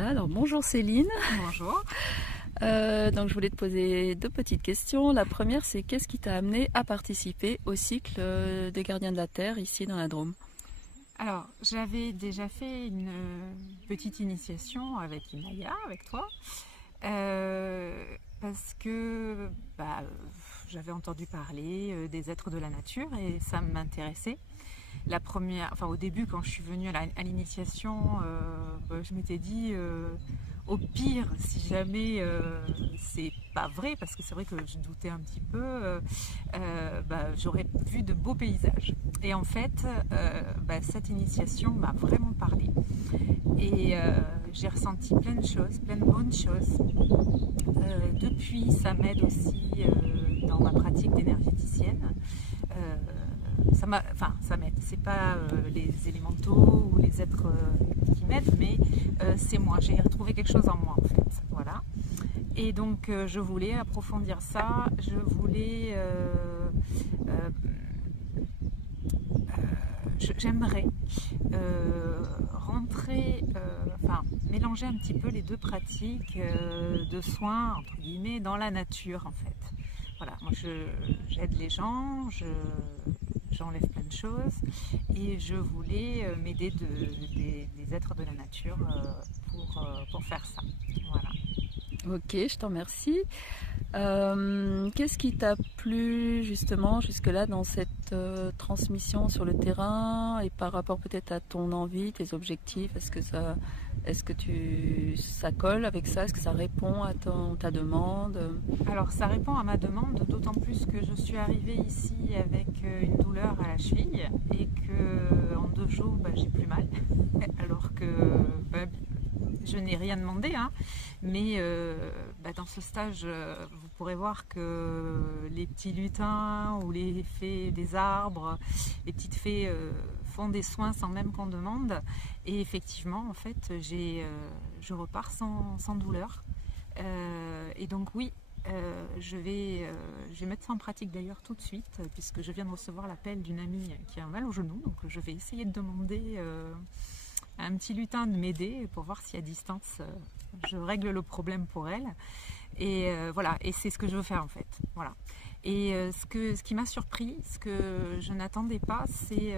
Voilà, alors bonjour Céline. Bonjour. Donc je voulais te poser deux petites questions. La première, c'est qu'est-ce qui t'a amené à participer au cycle des Gardiens de la Terre ici dans la Drôme? Alors, j'avais déjà fait une petite initiation avec Inaya, avec toi, parce que j'avais entendu parler des êtres de la nature et ça m'intéressait. Au début, quand je suis venue à l'initiation, je m'étais dit, au pire, si jamais c'est pas vrai, parce que c'est vrai que je doutais un petit peu, j'aurais vu de beaux paysages. Et en fait, cette initiation m'a vraiment parlé. Et j'ai ressenti plein de choses, plein de bonnes choses. Depuis, ça m'aide aussi dans ma pratique d'énergéticienne. Ça m'aide. C'est pas les élémentaux ou les êtres qui m'aident, mais c'est moi. J'ai retrouvé quelque chose en moi, en fait. Voilà. Et donc, je voulais approfondir ça. Je voulais. J'aimerais mélanger un petit peu les deux pratiques de soins, entre guillemets, dans la nature, en fait. Voilà, moi j'aide les gens, j'enlève plein de choses et je voulais m'aider des êtres de la nature pour faire ça. Voilà. Ok, je t'en remercie. Qu'est-ce qui t'a plu justement jusque-là dans cette transmission sur le terrain et par rapport peut-être à ton envie, tes objectifs? Ça colle avec ça? Est-ce que ça répond à ta demande? Alors ça répond à ma demande, d'autant plus que je suis arrivée ici avec une douleur à la cheville et que en 2 jours j'ai plus mal, alors que je n'ai rien demandé, hein. Mais dans ce stage, vous pourrez voir que les petits lutins ou les fées des arbres, les petites fées font des soins sans même qu'on demande. Et effectivement, en fait, je repars sans douleur. Et donc oui, je vais mettre ça en pratique d'ailleurs tout de suite, puisque je viens de recevoir l'appel d'une amie qui a un mal au genou. Donc je vais essayer de demander à un petit lutin de m'aider pour voir si à distance je règle le problème pour elle. Et voilà, et c'est ce que je veux faire en fait. Voilà. Et ce qui m'a surpris, ce que je n'attendais pas, c'est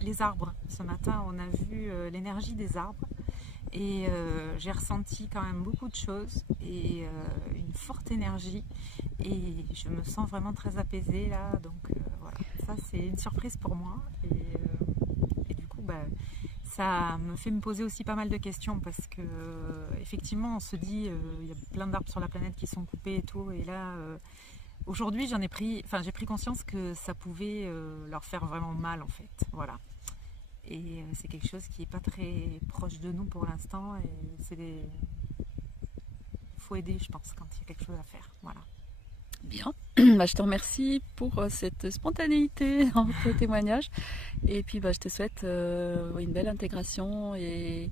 les arbres. Ce matin, on a vu l'énergie des arbres. Et j'ai ressenti quand même beaucoup de choses et une forte énergie et je me sens vraiment très apaisée là, donc voilà, ça c'est une surprise pour moi et du coup ça me fait me poser aussi pas mal de questions parce que effectivement on se dit il y a plein d'arbres sur la planète qui sont coupés et tout, et là aujourd'hui j'ai pris conscience que ça pouvait leur faire vraiment mal en fait, voilà. Et c'est quelque chose qui n'est pas très proche de nous pour l'instant. Et il faut aider, je pense, quand il y a quelque chose à faire. Voilà. Bien, je te remercie pour cette spontanéité dans tes témoignages. Et puis je te souhaite une belle intégration et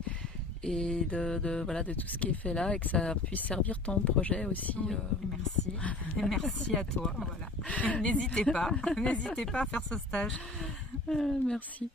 de tout ce qui est fait là et que ça puisse servir ton projet aussi. Oui, merci. Et merci à toi. Voilà. N'hésitez pas à faire ce stage. Merci.